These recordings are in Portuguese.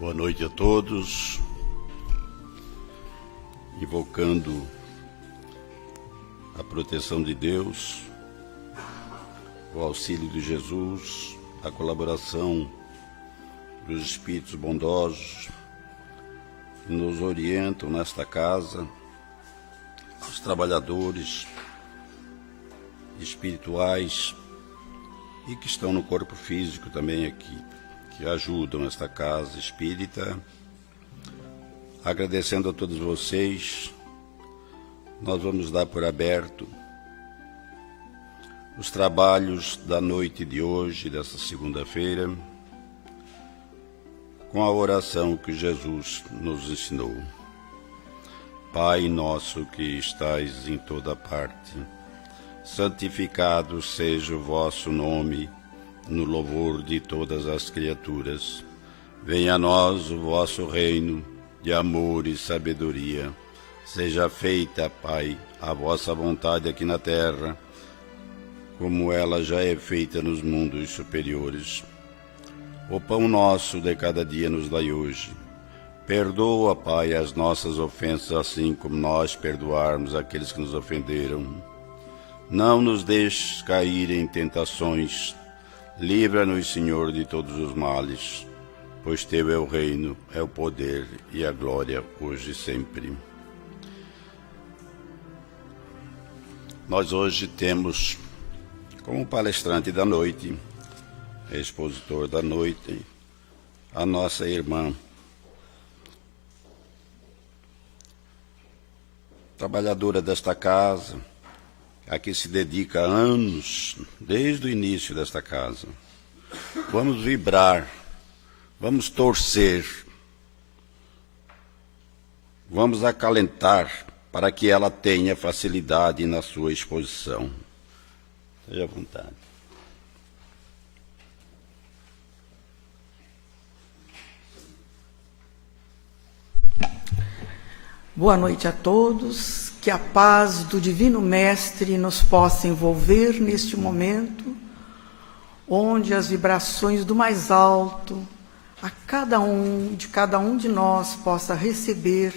Boa noite a todos, invocando a proteção de Deus, o auxílio de Jesus, a colaboração dos Espíritos bondosos que nos orientam nesta casa, os trabalhadores espirituais e que estão no corpo físico também aqui, que ajudam esta casa espírita. Agradecendo a todos vocês, nós vamos dar por aberto os trabalhos da noite de hoje, desta segunda-feira, com a oração que Jesus nos ensinou. Pai nosso que estais em toda parte, santificado seja o vosso nome, no louvor de todas as criaturas. Venha a nós o vosso reino de amor e sabedoria. Seja feita, Pai, a vossa vontade aqui na terra, como ela já é feita nos mundos superiores. O pão nosso de cada dia nos dai hoje. Perdoa, Pai, as nossas ofensas, assim como nós perdoarmos aqueles que nos ofenderam. Não nos deixes cair em tentações. Livra-nos, Senhor, de todos os males, pois Teu é o reino, é o poder e a glória, hoje e sempre. Nós hoje temos como palestrante da noite, expositor da noite, a nossa irmã, trabalhadora desta casa, a que se dedica há anos, desde o início desta casa. Vamos vibrar, vamos torcer, vamos acalentar para que ela tenha facilidade na sua exposição. Seja à vontade. Boa noite a todos, que a paz do Divino Mestre nos possa envolver neste momento, onde as vibrações do mais alto, de cada um de nós possa receber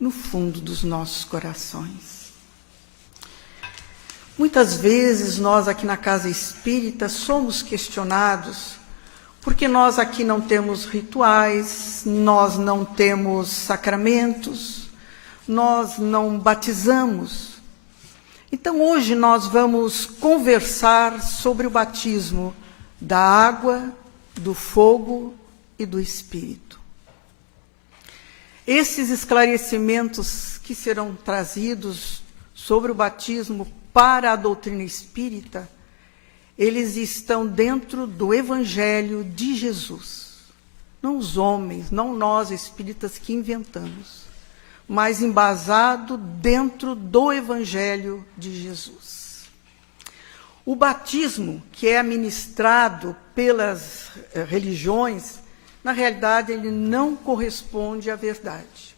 no fundo dos nossos corações. Muitas vezes nós aqui na Casa Espírita somos questionados porque nós aqui não temos rituais, nós não temos sacramentos, nós não batizamos. Então hoje nós vamos conversar sobre o batismo da água, do fogo e do Espírito. Esses esclarecimentos que serão trazidos sobre o batismo para a doutrina espírita, eles estão dentro do Evangelho de Jesus. Não os homens, não nós espíritas que inventamos, mas embasado dentro do Evangelho de Jesus. O batismo, que é administrado pelas religiões, na realidade, ele não corresponde à verdade.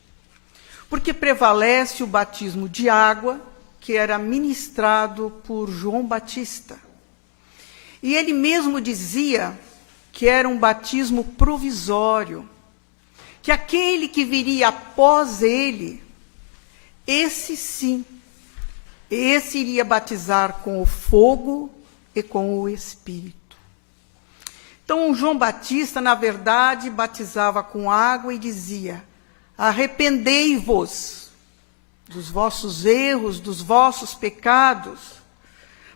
Porque prevalece o batismo de água, que era ministrado por João Batista. E ele mesmo dizia que era um batismo provisório, que aquele que viria após ele, esse sim, esse iria batizar com o fogo e com o Espírito. Então, João Batista, na verdade, batizava com água e dizia: arrependei-vos dos vossos erros, dos vossos pecados,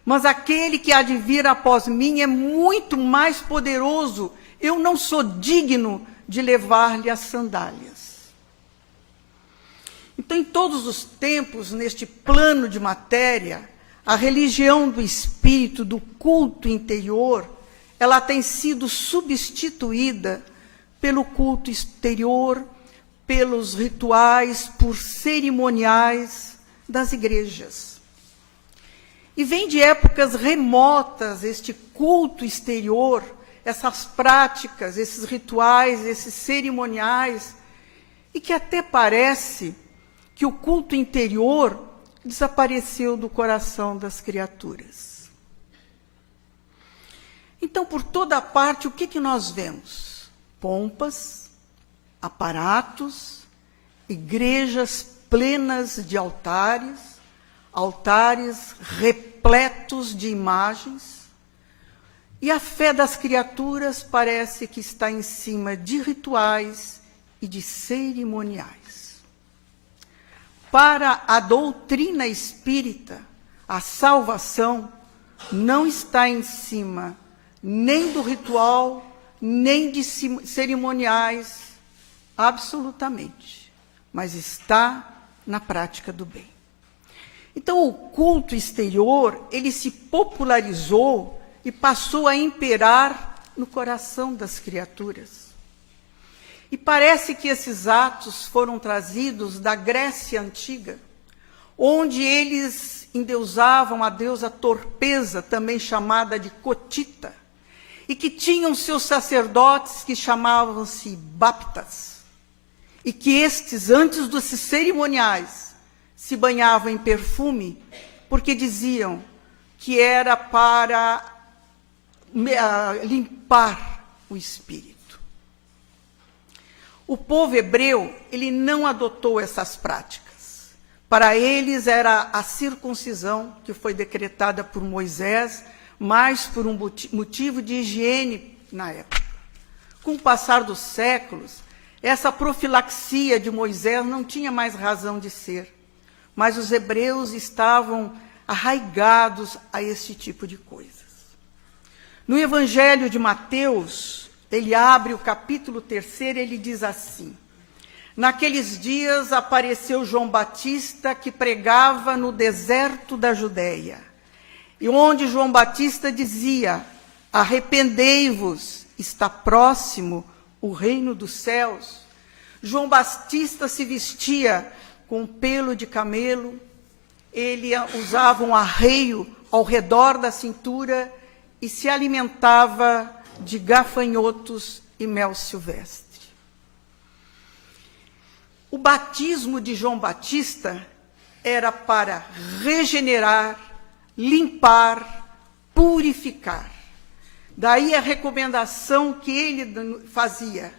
mas aquele que há de vir após mim é muito mais poderoso, eu não sou digno de levar-lhe as sandálias. Então, em todos os tempos, neste plano de matéria, a religião do espírito, do culto interior, ela tem sido substituída pelo culto exterior, pelos rituais, por cerimoniais das igrejas. E vem de épocas remotas este culto exterior, essas práticas, esses rituais, esses cerimoniais, e que até parece que o culto interior desapareceu do coração das criaturas. Então, por toda parte, o que nós vemos? Pompas, aparatos, igrejas plenas de altares, altares repletos de imagens, e a fé das criaturas parece que está em cima de rituais e de cerimoniais. Para a doutrina espírita, a salvação não está em cima nem do ritual, nem de cerimoniais, absolutamente, mas está na prática do bem. Então, o culto exterior, ele se popularizou e passou a imperar no coração das criaturas. E parece que esses atos foram trazidos da Grécia Antiga, onde eles endeusavam a deusa Torpeza, também chamada de Cotita, e que tinham seus sacerdotes que chamavam-se Baptas, e que estes, antes dos cerimoniais, se banhavam em perfume, porque diziam que era para limpar o espírito. O povo hebreu, ele não adotou essas práticas. Para eles era a circuncisão, que foi decretada por Moisés, mas por um motivo de higiene na época. Com o passar dos séculos, essa profilaxia de Moisés não tinha mais razão de ser, mas os hebreus estavam arraigados a esse tipo de coisas. No Evangelho de Mateus, ele abre o capítulo 3, ele diz assim: naqueles dias apareceu João Batista, que pregava no deserto da Judéia, e onde João Batista dizia: arrependei-vos, está próximo o reino dos céus. João Batista se vestia com pelo de camelo, ele usava um arreio ao redor da cintura e se alimentava de gafanhotos e mel silvestre. O batismo de João Batista era para regenerar, limpar, purificar. Daí a recomendação que ele fazia: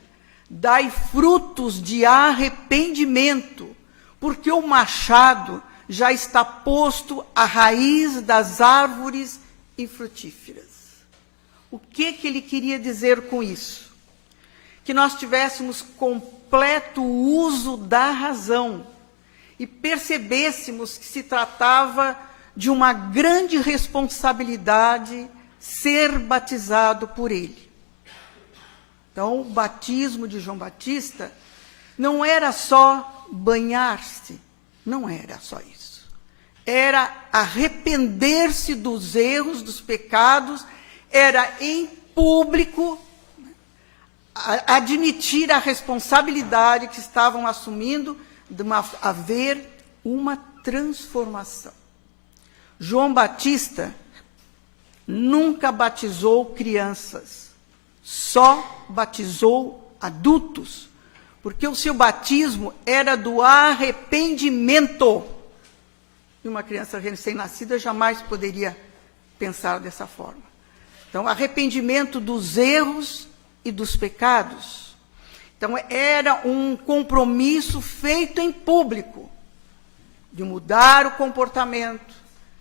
dai frutos de arrependimento, porque o machado já está posto à raiz das árvores infrutíferas. O que ele queria dizer com isso? Que nós tivéssemos completo uso da razão e percebêssemos que se tratava de uma grande responsabilidade ser batizado por ele. Então, o batismo de João Batista não era só banhar-se, não era só isso. Era arrepender-se dos erros, dos pecados, era em público admitir a responsabilidade que estavam assumindo de haver uma transformação. João Batista nunca batizou crianças, só batizou adultos, porque o seu batismo era do arrependimento. E uma criança recém-nascida jamais poderia pensar dessa forma. Então, arrependimento dos erros e dos pecados. Então, era um compromisso feito em público, de mudar o comportamento,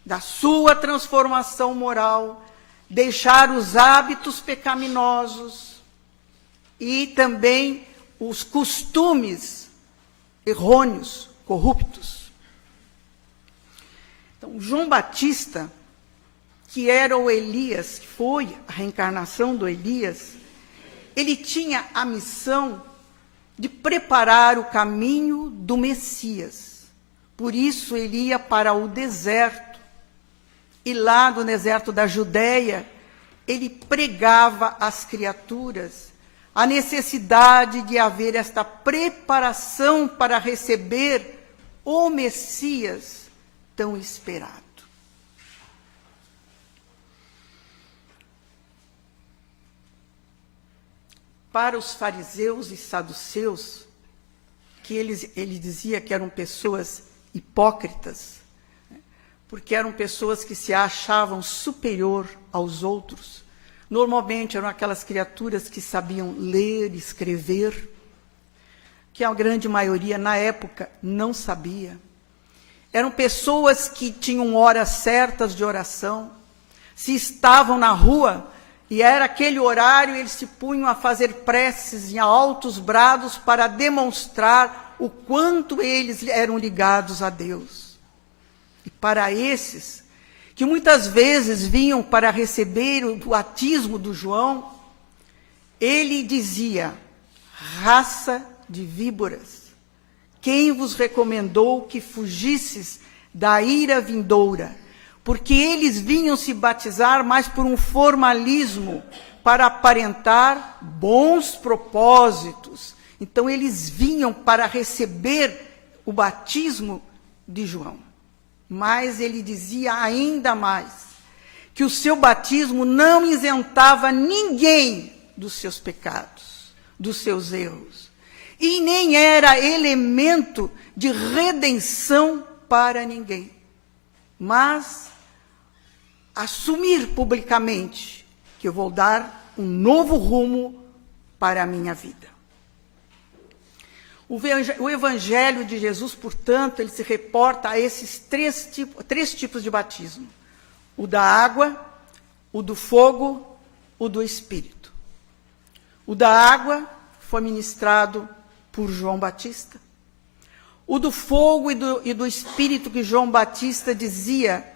da sua transformação moral, deixar os hábitos pecaminosos e também os costumes errôneos, corruptos. Então, João Batista, que era o Elias, que foi a reencarnação do Elias, ele tinha a missão de preparar o caminho do Messias. Por isso, ele ia para o deserto. E lá no deserto da Judéia, ele pregava às criaturas a necessidade de haver esta preparação para receber o Messias tão esperado. Para os fariseus e saduceus, que ele dizia que eram pessoas hipócritas, porque eram pessoas que se achavam superior aos outros. Normalmente eram aquelas criaturas que sabiam ler e escrever. que a grande maioria, na época, não sabia. Eram pessoas que tinham horas certas de oração. Se estavam na rua, e era aquele horário, eles se punham a fazer preces em altos brados para demonstrar o quanto eles eram ligados a Deus. E para esses, que muitas vezes vinham para receber o batismo do João, ele dizia: raça de víboras, quem vos recomendou que fugisses da ira vindoura? Porque eles vinham se batizar mais por um formalismo, para aparentar bons propósitos. Então, eles vinham para receber o batismo de João. Mas ele dizia ainda mais, que o seu batismo não isentava ninguém dos seus pecados, dos seus erros, e nem era elemento de redenção para ninguém. Mas assumir publicamente que eu vou dar um novo rumo para a minha vida. O Evangelho de Jesus, portanto, ele se reporta a esses três tipos de batismo: o da água, o do fogo, o do Espírito. O da água foi ministrado por João Batista. O do fogo e do Espírito, que João Batista dizia,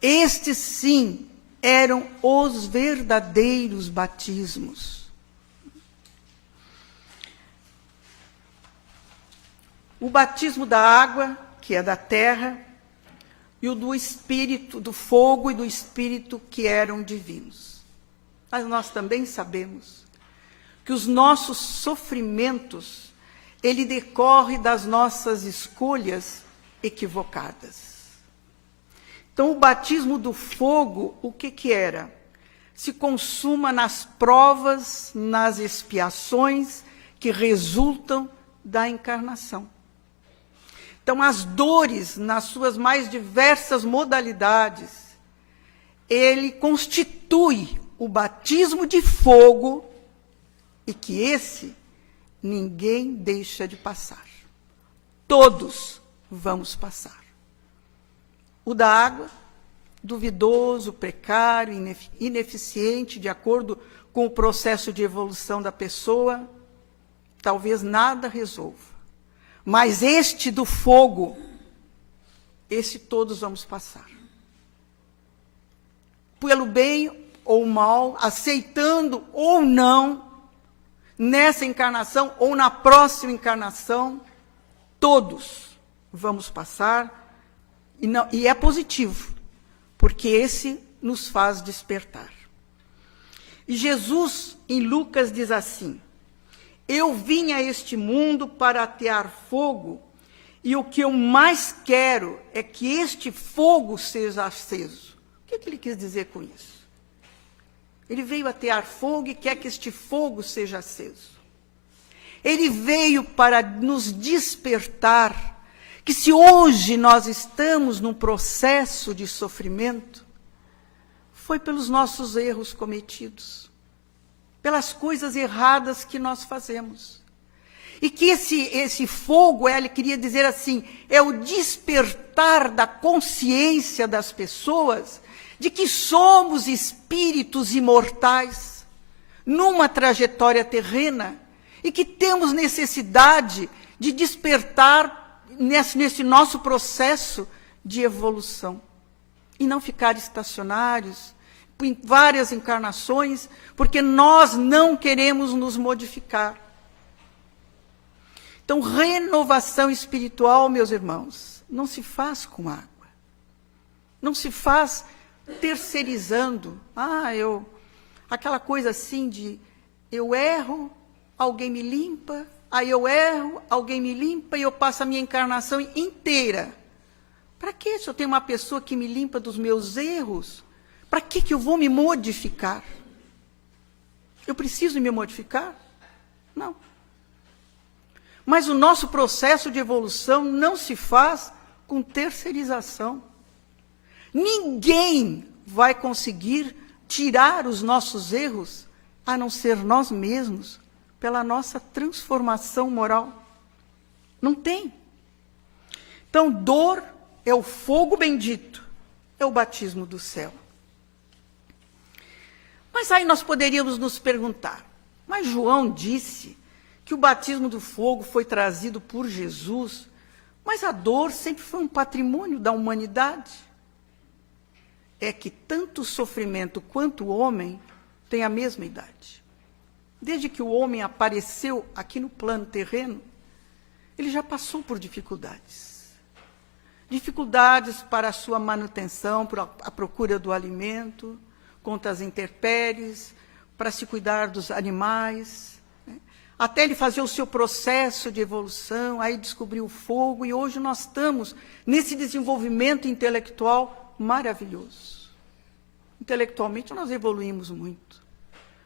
estes sim eram os verdadeiros batismos. O batismo da água, que é da terra, e o do Espírito, do fogo e do Espírito, que eram divinos. Mas nós também sabemos que os nossos sofrimentos, ele decorre das nossas escolhas equivocadas. Então, o batismo do fogo, o que era? Se consuma nas provas, nas expiações que resultam da encarnação. Então, as dores, nas suas mais diversas modalidades, ele constitui o batismo de fogo, e que esse ninguém deixa de passar. Todos vamos passar. O da água, duvidoso, precário, ineficiente, de acordo com o processo de evolução da pessoa, talvez nada resolva. Mas este do fogo, esse todos vamos passar. Pelo bem ou mal, aceitando ou não, nessa encarnação ou na próxima encarnação, todos vamos passar. E é positivo, porque esse nos faz despertar. E Jesus, em Lucas, diz assim: eu vim a este mundo para atear fogo, e o que eu mais quero é que este fogo seja aceso. O que ele quis dizer com isso? Ele veio atear fogo e quer que este fogo seja aceso. Ele veio para nos despertar, que se hoje nós estamos num processo de sofrimento, foi pelos nossos erros cometidos, pelas coisas erradas que nós fazemos. E que esse fogo, ele queria dizer assim, é o despertar da consciência das pessoas de que somos espíritos imortais, numa trajetória terrena, e que temos necessidade de despertar nesse nosso processo de evolução. E não ficar estacionários em várias encarnações, porque nós não queremos nos modificar. Então, renovação espiritual, meus irmãos, não se faz com água. Não se faz terceirizando. Aquela coisa assim de eu erro, alguém me limpa, aí eu erro, alguém me limpa e eu passo a minha encarnação inteira. Para que se eu tenho uma pessoa que me limpa dos meus erros? Para que eu vou me modificar? Eu preciso me modificar? Não. Mas o nosso processo de evolução não se faz com terceirização. Ninguém vai conseguir tirar os nossos erros, a não ser nós mesmos, pela nossa transformação moral. Não tem. Então, dor é o fogo bendito, é o batismo do céu. Mas aí nós poderíamos nos perguntar, mas João disse que o batismo do fogo foi trazido por Jesus, mas a dor sempre foi um patrimônio da humanidade. É que tanto o sofrimento quanto o homem têm a mesma idade. Desde que o homem apareceu aqui no plano terreno, ele já passou por dificuldades. Dificuldades para a sua manutenção, para a procura do alimento, contra as intempéries, para se cuidar dos animais, né? Até ele fazer o seu processo de evolução, aí descobriu o fogo, e hoje nós estamos nesse desenvolvimento intelectual maravilhoso. Intelectualmente nós evoluímos muito,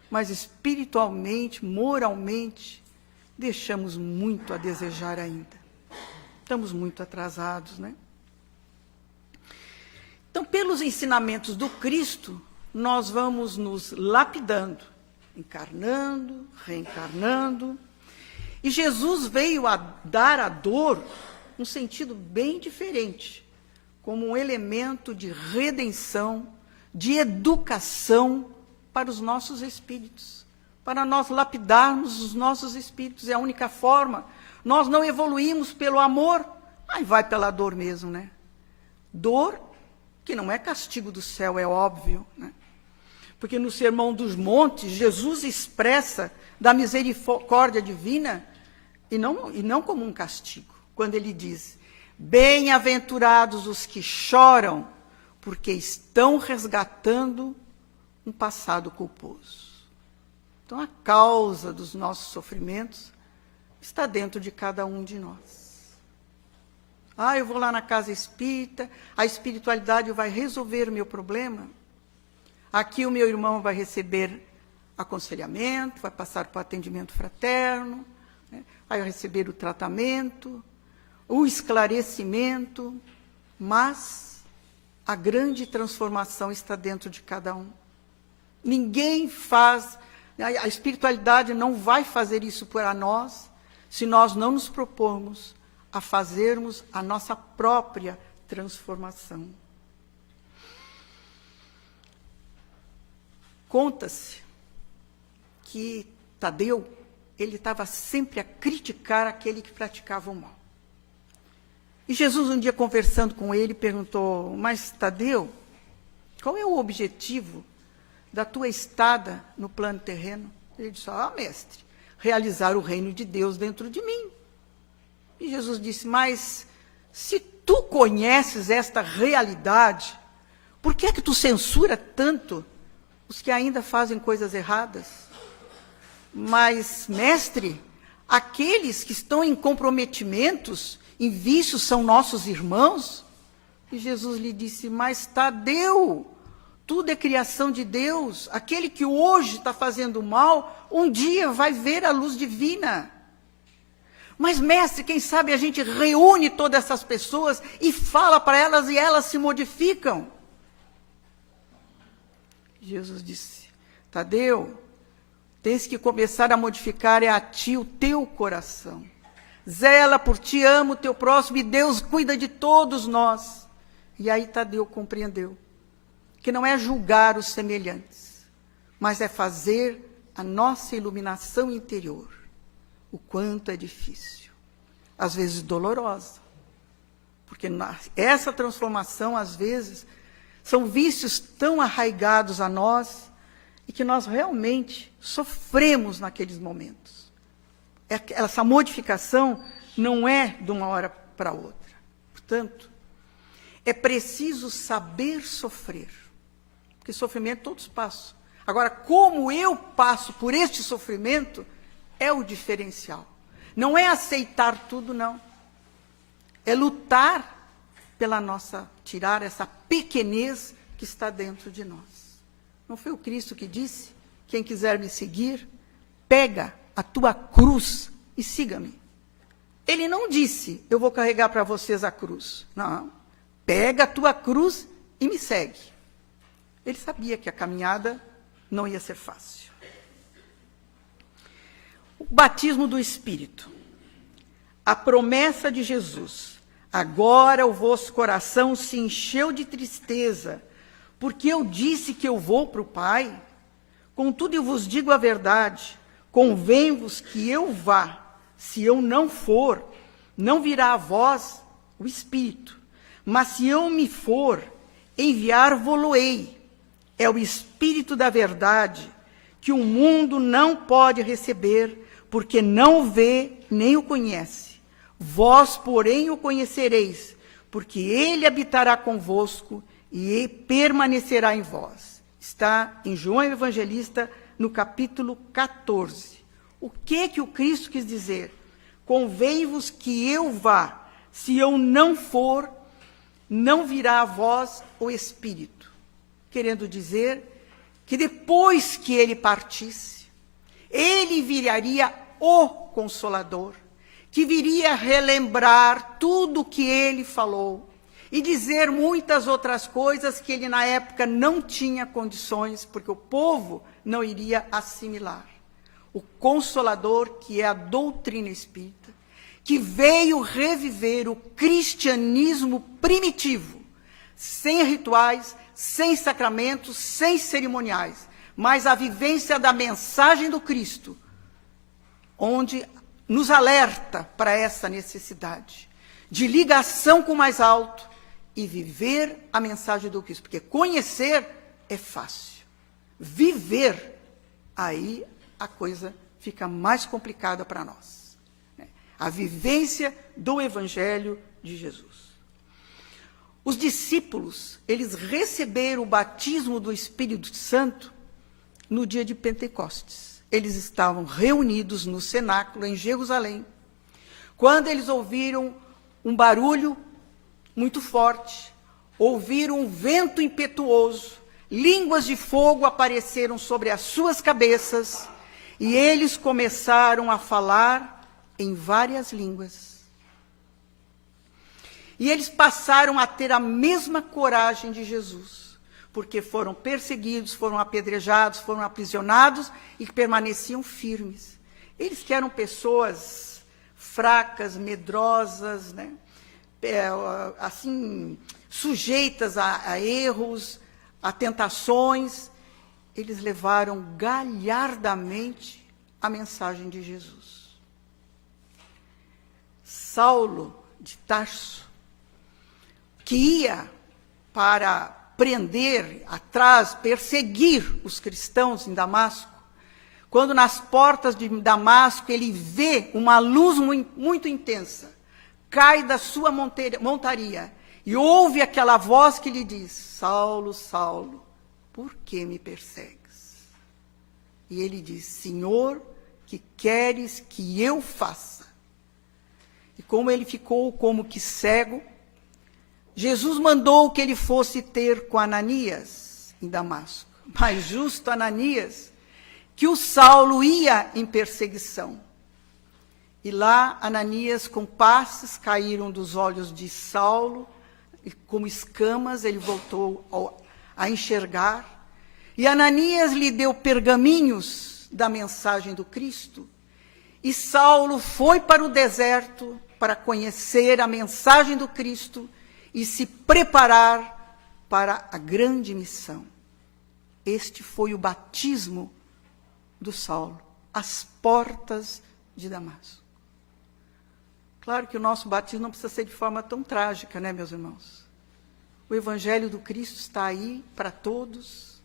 mas espiritualmente, moralmente, deixamos muito a desejar ainda. Estamos muito atrasados, né? Então, pelos ensinamentos do Cristo, nós vamos nos lapidando, encarnando, reencarnando. E Jesus veio a dar à dor um sentido bem diferente, como um elemento de redenção, de educação para os nossos espíritos, para nós lapidarmos os nossos espíritos. É a única forma. Nós não evoluímos pelo amor, aí vai pela dor mesmo, né? Dor que não é castigo do céu, é óbvio, né? Porque no Sermão dos Montes, Jesus expressa da misericórdia divina e não como um castigo, quando ele diz: bem-aventurados os que choram, porque estão resgatando um passado culposo. Então, a causa dos nossos sofrimentos está dentro de cada um de nós. Ah, eu vou lá na casa espírita, a espiritualidade vai resolver o meu problema. Aqui o meu irmão vai receber aconselhamento, vai passar para o atendimento fraterno, né? Vai receber o tratamento, o esclarecimento, mas a grande transformação está dentro de cada um. Ninguém faz, a espiritualidade não vai fazer isso para nós, se nós não nos propormos a fazermos a nossa própria transformação. Conta-se que Tadeu, ele estava sempre a criticar aquele que praticava o mal. E Jesus, um dia conversando com ele, perguntou: mas Tadeu, qual é o objetivo da tua estada no plano terreno? Ele disse: mestre, realizar o reino de Deus dentro de mim. E Jesus disse: mas se tu conheces esta realidade, por que é que tu censura tanto os que ainda fazem coisas erradas? Mas, mestre, aqueles que estão em comprometimentos, em vícios, são nossos irmãos? E Jesus lhe disse: mas Tadeu, tudo é criação de Deus. Aquele que hoje está fazendo mal, um dia vai ver a luz divina. Mas, mestre, quem sabe a gente reúne todas essas pessoas e fala para elas e elas se modificam. Jesus disse: Tadeu, tens que começar a modificar a ti o teu coração. Zela por ti, ama o teu próximo, e Deus cuida de todos nós. E aí Tadeu compreendeu que não é julgar os semelhantes, mas é fazer a nossa iluminação interior. O quanto é difícil, às vezes dolorosa, porque essa transformação, às vezes, são vícios tão arraigados a nós e que nós realmente sofremos naqueles momentos. Essa modificação não é de uma hora para outra. Portanto, é preciso saber sofrer, porque sofrimento todos passam. Agora, como eu passo por este sofrimento é o diferencial. Não é aceitar tudo, não. É lutar pela nossa, tirar essa pequenez que está dentro de nós. Não foi o Cristo que disse: quem quiser me seguir, pega a tua cruz e siga-me. Ele não disse: eu vou carregar para vocês a cruz. Não. Pega a tua cruz e me segue. Ele sabia que a caminhada não ia ser fácil. O batismo do Espírito. a promessa de Jesus: agora o vosso coração se encheu de tristeza, porque eu disse que eu vou para o Pai. Contudo, eu vos digo a verdade, convém-vos que eu vá. Se eu não for, não virá a vós o Espírito. Mas se eu me for, enviar-vos-ei. É o Espírito da verdade, que o mundo não pode receber, porque não o vê nem o conhece. Vós, porém, o conhecereis, porque ele habitará convosco e permanecerá em vós. Está em João Evangelista, no capítulo 14. O que o Cristo quis dizer? Convém-vos que eu vá. Se eu não for, não virá a vós o Espírito. Querendo dizer que depois que ele partisse, ele viraria o Consolador, que viria relembrar tudo o que ele falou e dizer muitas outras coisas que ele, na época, não tinha condições, porque o povo não iria assimilar. O Consolador, que é a doutrina espírita, que veio reviver o cristianismo primitivo, sem rituais, sem sacramentos, sem cerimoniais, mas a vivência da mensagem do Cristo, onde nos alerta para essa necessidade de ligação com o mais alto e viver a mensagem do Cristo. Porque conhecer é fácil. Viver, aí a coisa fica mais complicada para nós. A vivência do Evangelho de Jesus. Os discípulos, eles receberam o batismo do Espírito Santo no dia de Pentecostes. Eles estavam reunidos no cenáculo em Jerusalém, quando eles ouviram um barulho muito forte, ouviram um vento impetuoso, línguas de fogo apareceram sobre as suas cabeças, e eles começaram a falar em várias línguas. E eles passaram a ter a mesma coragem de Jesus, porque foram perseguidos, foram apedrejados, foram aprisionados e permaneciam firmes. Eles que eram pessoas fracas, medrosas, né? Assim, sujeitas a erros, a tentações, eles levaram galhardamente a mensagem de Jesus. Saulo de Tarso, que ia para prender, atrás, perseguir os cristãos em Damasco, quando nas portas de Damasco ele vê uma luz muito intensa, cai da sua montaria e ouve aquela voz que lhe diz: Saulo, Saulo, por que me persegues? E ele diz: Senhor, que queres que eu faça? E como ele ficou como que cego, Jesus mandou que ele fosse ter com Ananias em Damasco. Mas justo Ananias, que o Saulo ia em perseguição. E lá Ananias, com passes, caíram dos olhos de Saulo, e como escamas ele voltou a enxergar. E Ananias lhe deu pergaminhos da mensagem do Cristo. E Saulo foi para o deserto para conhecer a mensagem do Cristo e se preparar para a grande missão. Este foi o batismo do Saulo, às portas de Damasco. Claro que o nosso batismo não precisa ser de forma tão trágica, né, meus irmãos? O Evangelho do Cristo está aí para todos,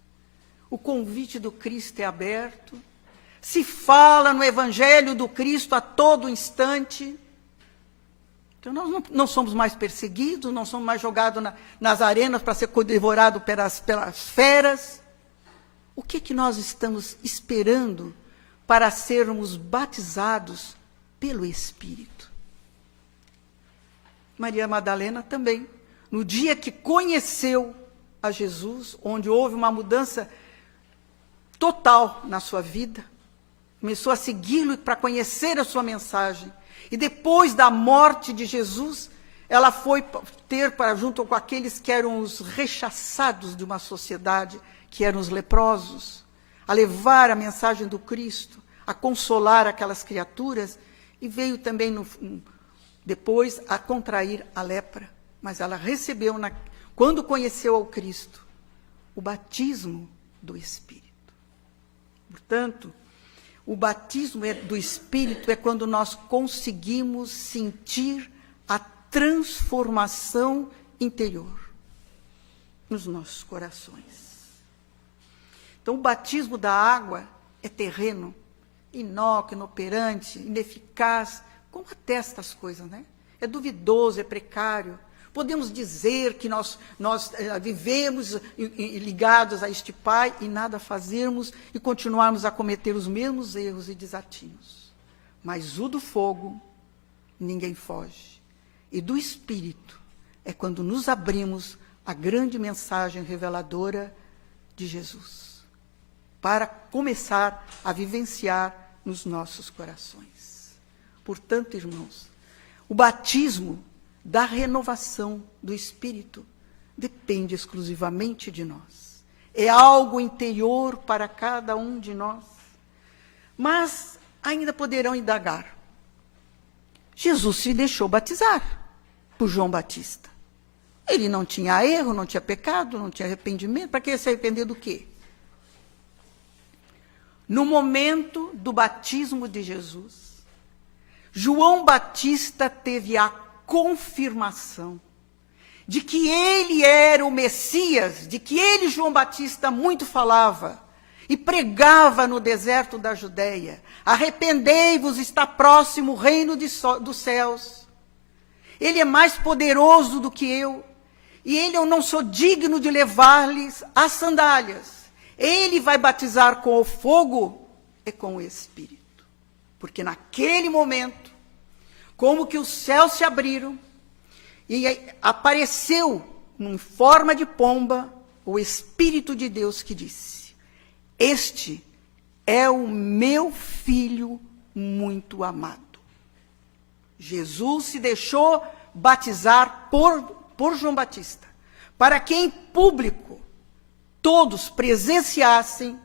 o convite do Cristo é aberto, se fala no Evangelho do Cristo a todo instante. Então, nós não somos mais perseguidos, não somos mais jogados nas arenas para ser devorados pelas feras. O que nós estamos esperando para sermos batizados pelo Espírito? Maria Madalena também, no dia que conheceu a Jesus, onde houve uma mudança total na sua vida, começou a segui-lo para conhecer a sua mensagem. E depois da morte de Jesus, ela foi ter para junto com aqueles que eram os rechaçados de uma sociedade, que eram os leprosos, a levar a mensagem do Cristo, a consolar aquelas criaturas, e veio também depois a contrair a lepra, mas ela recebeu, quando conheceu ao Cristo, o batismo do Espírito. Portanto, o batismo do Espírito é quando nós conseguimos sentir a transformação interior nos nossos corações. Então, o batismo da água é terreno, inócuo, inoperante, ineficaz, como atesta as coisas, né? É duvidoso, é precário. Podemos dizer que nós vivemos ligados a este Pai e nada fazermos e continuarmos a cometer os mesmos erros e desatinos. Mas o do fogo, ninguém foge. E do Espírito é quando nos abrimos à grande mensagem reveladora de Jesus, para começar a vivenciar nos nossos corações. Portanto, irmãos, o batismo da renovação do Espírito depende exclusivamente de nós. É algo interior para cada um de nós. Mas ainda poderão indagar. Jesus se deixou batizar por João Batista. Ele não tinha erro, não tinha pecado, não tinha arrependimento. Para que se arrepender do quê? No momento do batismo de Jesus, João Batista teve a confirmação de que ele era o Messias, de que ele, João Batista, muito falava e pregava no deserto da Judéia: arrependei-vos, está próximo o reino dos céus. Ele é mais poderoso do que eu, e eu não sou digno de levar-lhes as sandálias. Ele vai batizar com o fogo e com o Espírito. Porque naquele momento, como que os céus se abriram e apareceu, em forma de pomba, o Espírito de Deus que disse: este é o meu filho muito amado. Jesus se deixou batizar por João Batista, para que em público todos presenciassem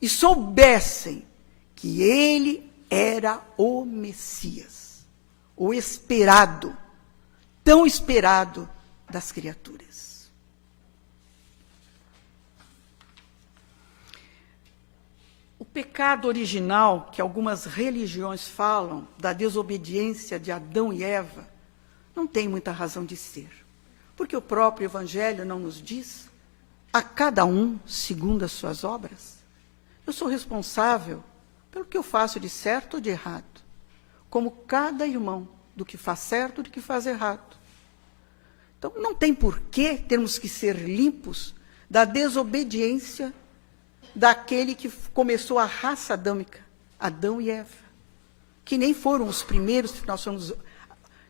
e soubessem que ele era o Messias, o esperado, tão esperado das criaturas. O pecado original, que algumas religiões falam, da desobediência de Adão e Eva, não tem muita razão de ser, porque o próprio Evangelho não nos diz: a cada um segundo as suas obras. Eu sou responsável pelo que eu faço de certo ou de errado, como cada irmão, do que faz certo ou do que faz errado. Então, não tem por que termos que ser limpos da desobediência daquele que começou a raça adâmica, Adão e Eva, que nem foram os primeiros. Se nós formos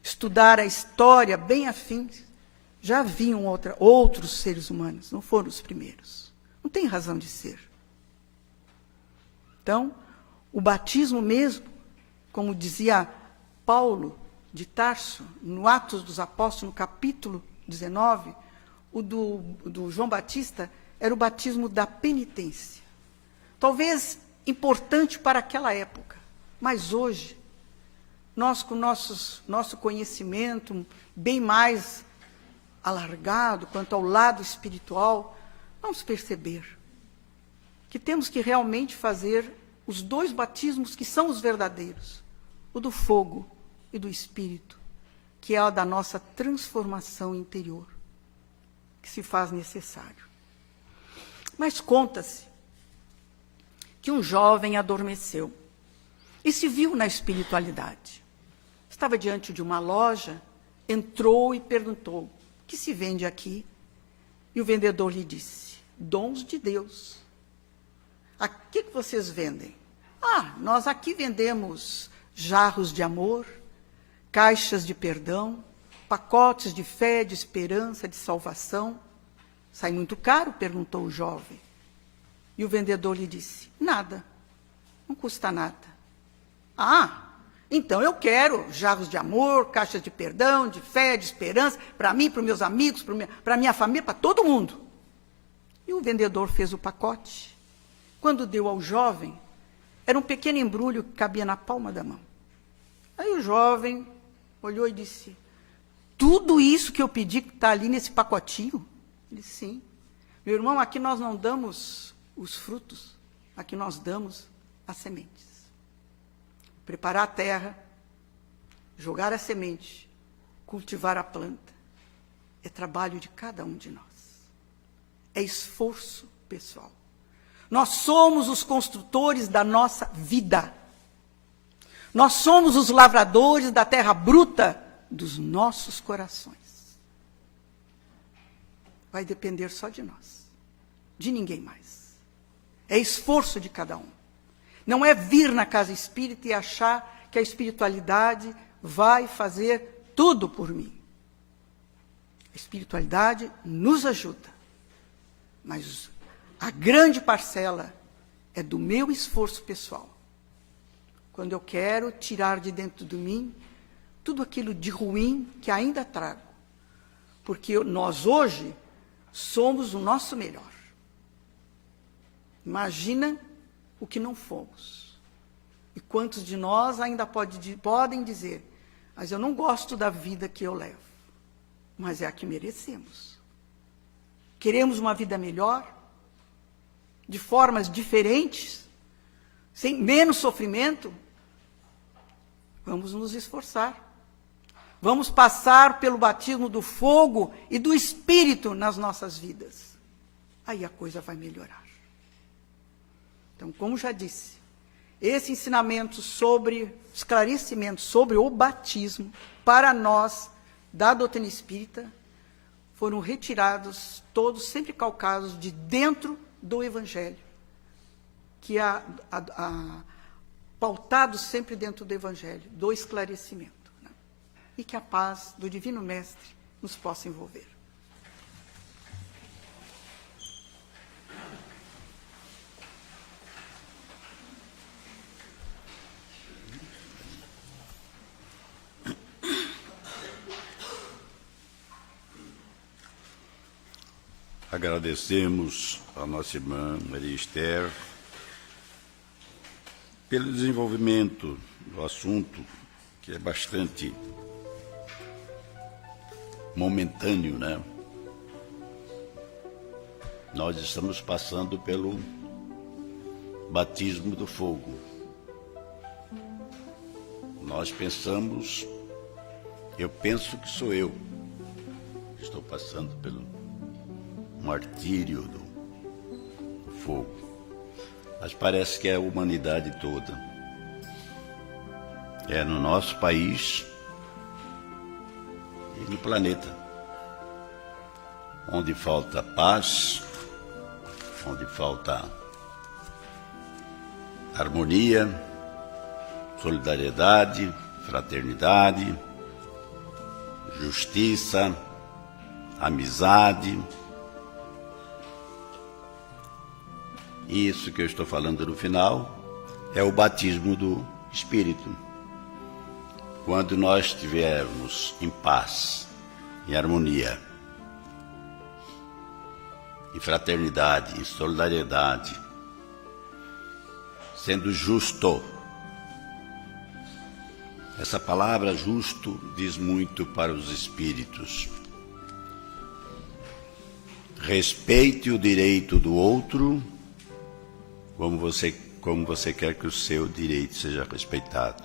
estudar a história bem afins, já haviam outros seres humanos, não foram os primeiros. Não tem razão de ser. Então, o batismo mesmo, como dizia Paulo de Tarso, no Atos dos Apóstolos, no capítulo 19, o do João Batista, era o batismo da penitência. Talvez importante para aquela época, mas hoje, nós com nosso conhecimento bem mais alargado quanto ao lado espiritual, vamos perceber que temos que realmente fazer os dois batismos que são os verdadeiros, o do fogo e do Espírito, que é a da nossa transformação interior, que se faz necessário. Mas conta-se que um jovem adormeceu e se viu na espiritualidade. Estava diante de uma loja, entrou e perguntou: o que se vende aqui? E o vendedor lhe disse: dons de Deus. O que vocês vendem? Nós aqui vendemos jarros de amor, caixas de perdão, pacotes de fé, de esperança, de salvação. Sai muito caro? Perguntou o jovem. E o vendedor lhe disse: nada, não custa nada. Então eu quero jarros de amor, caixas de perdão, de fé, de esperança, para mim, para os meus amigos, para a minha família, para todo mundo. E o vendedor fez o pacote. Quando deu ao jovem, era um pequeno embrulho que cabia na palma da mão. Aí o jovem olhou e disse, tudo isso que eu pedi que está ali nesse pacotinho? Ele disse, sim. Meu irmão, aqui nós não damos os frutos, aqui nós damos as sementes. Preparar a terra, jogar a semente, cultivar a planta, é trabalho de cada um de nós. É esforço pessoal. Nós somos os construtores da nossa vida. Nós somos os lavradores da terra bruta dos nossos corações. Vai depender só de nós, de ninguém mais. É esforço de cada um. Não é vir na casa espírita e achar que a espiritualidade vai fazer tudo por mim. A espiritualidade nos ajuda, mas a grande parcela é do meu esforço pessoal. Quando eu quero tirar de dentro de mim tudo aquilo de ruim que ainda trago. Porque nós hoje somos o nosso melhor. Imagina o que não fomos. E quantos de nós ainda podem dizer, mas eu não gosto da vida que eu levo. Mas é a que merecemos. Queremos uma vida melhor, de formas diferentes, sem menos sofrimento. Vamos nos esforçar. Vamos passar pelo batismo do fogo e do Espírito nas nossas vidas. Aí a coisa vai melhorar. Então, como já disse, esse ensinamento sobre, esclarecimento sobre o batismo, para nós, da doutrina espírita, foram retirados, todos sempre calcados de dentro do Evangelho, que é pautado sempre dentro do Evangelho, do esclarecimento. Né? E que a paz do Divino Mestre nos possa envolver. Agradecemos a nossa irmã Maria Esther pelo desenvolvimento do assunto, que é bastante momentâneo, né? Nós estamos passando pelo batismo do fogo. Nós pensamos, eu penso que sou eu que estou passando pelo martírio do fogo. Mas parece que é a humanidade toda. É no nosso país e no planeta, onde falta paz, onde falta harmonia, solidariedade, fraternidade, justiça, amizade. Isso que eu estou falando no final é o batismo do Espírito. Quando nós estivermos em paz, em harmonia, em fraternidade, em solidariedade, sendo justo. Essa palavra justo diz muito para os espíritos. Respeite o direito do outro como você quer que o seu direito seja respeitado.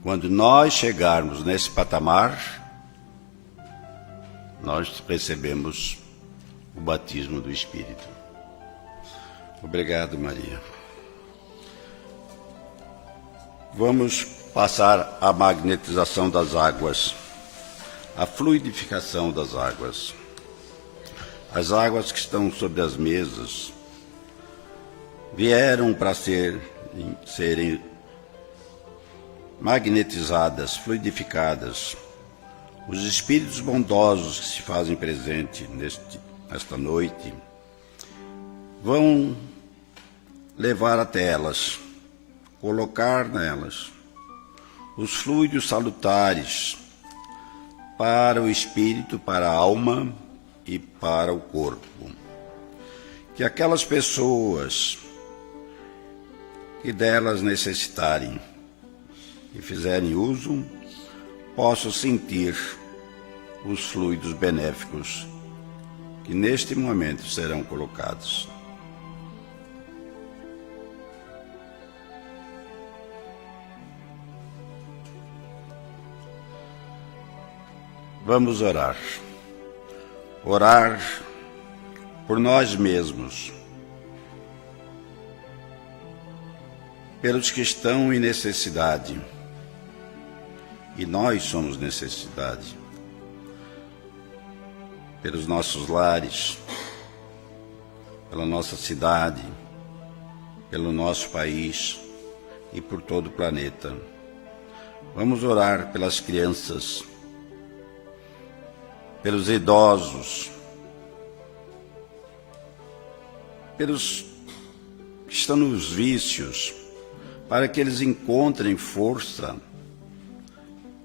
Quando nós chegarmos nesse patamar, nós recebemos o batismo do Espírito. Obrigado, Maria. Vamos passar à magnetização das águas, a fluidificação das águas. As águas que estão sobre as mesas vieram para serem magnetizadas, fluidificadas. Os espíritos bondosos que se fazem presente nesta noite vão levar até elas, colocar nelas os fluidos salutares para o espírito, para a alma e para o corpo. Que aquelas pessoas que delas necessitarem e fizerem uso, posso sentir os fluidos benéficos que neste momento serão colocados. Vamos orar. Orar por nós mesmos, pelos que estão em necessidade, e nós somos necessidade, pelos nossos lares, pela nossa cidade, pelo nosso país e por todo o planeta. Vamos orar pelas crianças, pelos idosos, pelos que estão nos vícios, para que eles encontrem força.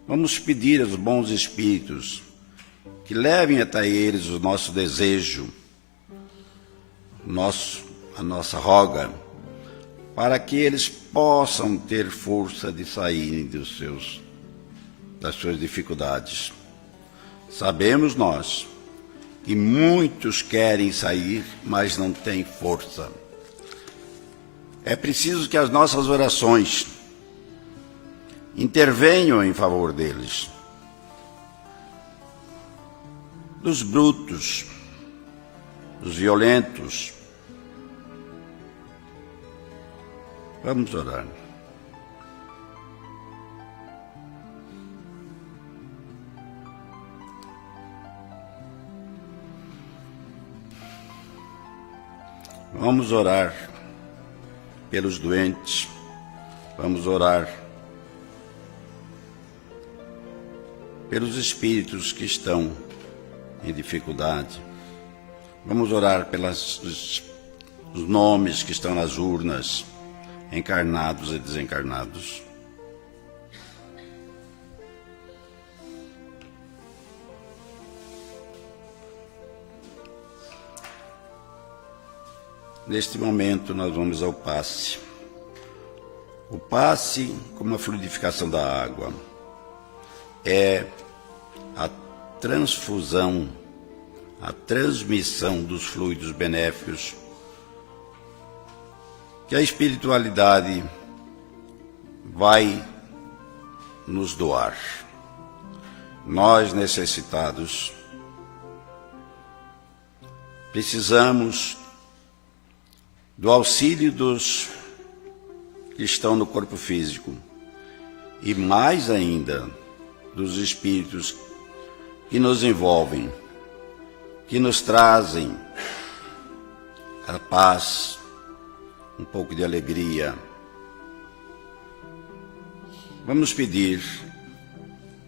Vamos pedir aos bons espíritos que levem até eles o nosso desejo, a nossa roga, para que eles possam ter força de saírem das suas dificuldades. Sabemos nós que muitos querem sair, mas não têm força. É preciso que as nossas orações intervenham em favor deles, dos brutos, dos violentos. Vamos orar. Vamos orar pelos doentes, vamos orar pelos espíritos que estão em dificuldade, vamos orar pelos nomes que estão nas urnas, encarnados e desencarnados. Neste momento nós vamos ao passe. O passe, como a fluidificação da água, é a transfusão, a transmissão dos fluidos benéficos que a espiritualidade vai nos doar. Nós, necessitados, precisamos do auxílio dos que estão no corpo físico e mais ainda dos espíritos que nos envolvem, que nos trazem a paz, um pouco de alegria. Vamos pedir,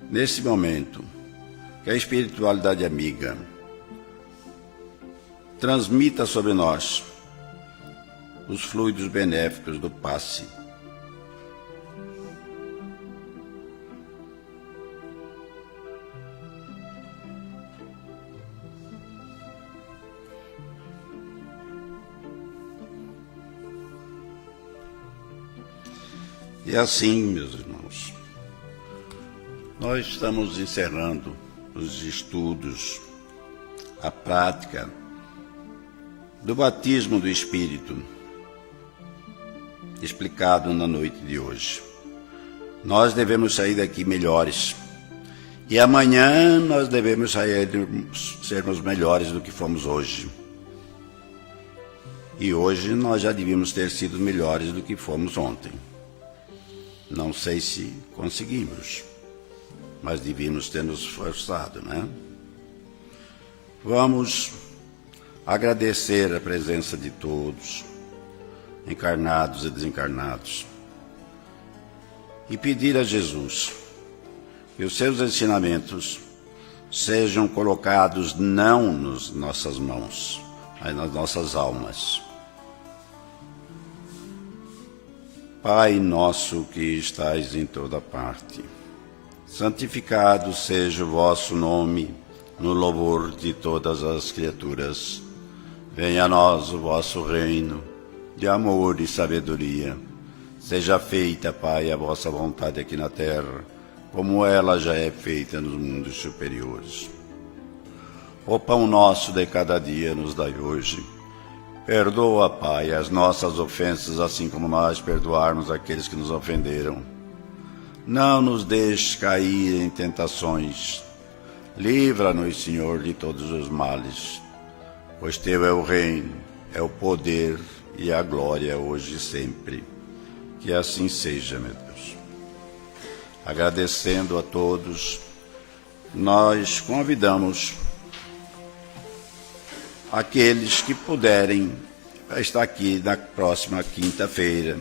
nesse momento, que a espiritualidade amiga transmita sobre nós os fluidos benéficos do passe. E assim, meus irmãos, nós estamos encerrando os estudos, a prática do batismo do Espírito, explicado na noite de hoje. Nós devemos sair daqui melhores. E amanhã nós devemos sermos melhores do que fomos hoje. E hoje nós já devíamos ter sido melhores do que fomos ontem. Não sei se conseguimos, mas devíamos ter nos esforçado, né? Vamos agradecer a presença de todos, encarnados e desencarnados, e pedir a Jesus que os seus ensinamentos sejam colocados não nas nossas mãos, mas nas nossas almas. Pai nosso que estais em toda parte, santificado seja o vosso nome, no louvor de todas as criaturas. Venha a nós o vosso reino, de amor e sabedoria. Seja feita, Pai, a vossa vontade aqui na terra, como ela já é feita nos mundos superiores. O pão nosso de cada dia nos dai hoje. Perdoa, Pai, as nossas ofensas, assim como nós perdoarmos aqueles que nos ofenderam. Não nos deixes cair em tentações. Livra-nos, Senhor, de todos os males. Pois teu é o reino, é o poder e a glória hoje e sempre. Que assim seja, meu Deus. Agradecendo a todos, nós convidamos aqueles que puderem estar aqui na próxima quinta-feira,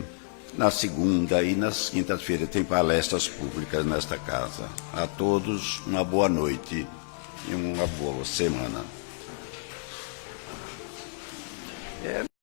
na segunda e nas quintas-feiras tem palestras públicas nesta casa. A todos uma boa noite e uma boa semana.